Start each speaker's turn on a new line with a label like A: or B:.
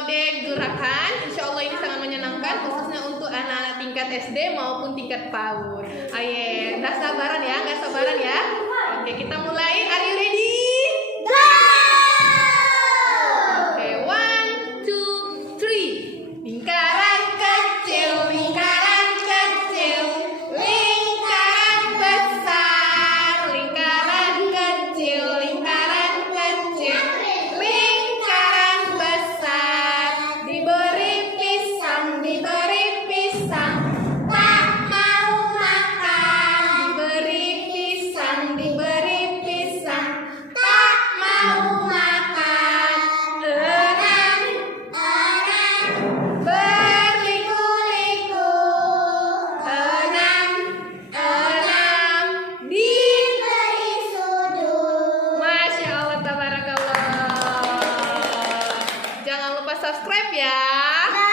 A: metode gerakan. Insya Allah ini sangat menyenangkan khususnya untuk anak-anak tingkat SD maupun tingkat PAUD. Ayo, nggak sabaran ya, nggak sabaran ya. Oke, kita subscribe ya